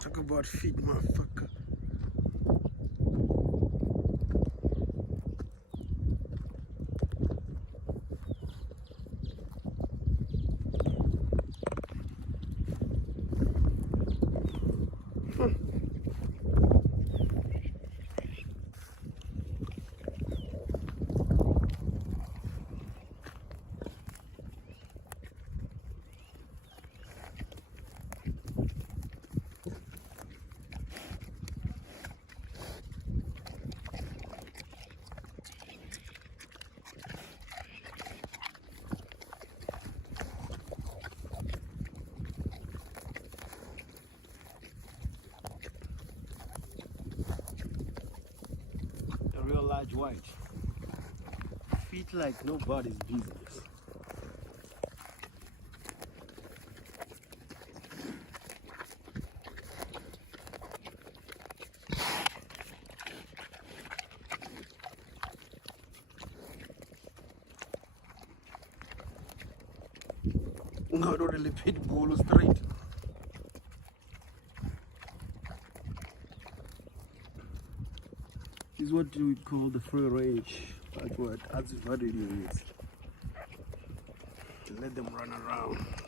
Talk about feet, motherfucker. A real large white. Feet like nobody's business. Not only pit bull straight. This is what we call the free range. But what as value is. Let them run around.